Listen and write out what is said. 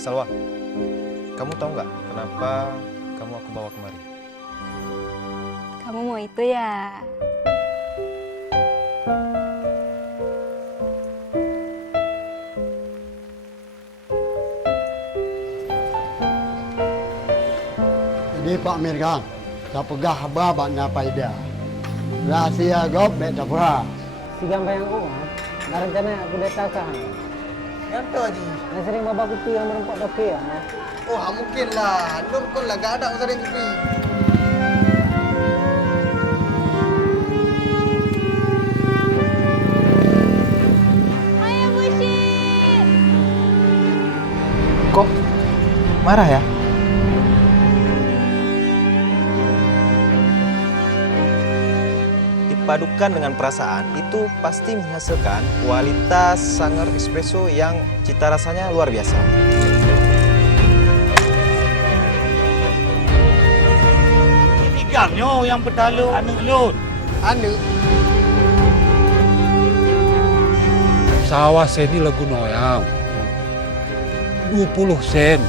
Salwa, kamu tahu nggak kenapa kamu aku bawa kemari? Kamu mau itu ya? Ini Pak Mirgan, tak pegah apa nak faida. Rahasia gop bet dapura. Si gambar yang nah rencana aku datang ke Yang tu Haji. Yang sering babak kutu yang merempak doke ya. Oh, mungkin lah. Nur kau lah gak ada usah kupi. Ayo Bushir! Kok marah ya? Dipadukan dengan perasaan itu pasti menghasilkan kualitas sangar espresso yang cita rasanya luar biasa. Tigangnya yang berdalu anu lun. Anu. Sawah seni lagu noyang 20 sen.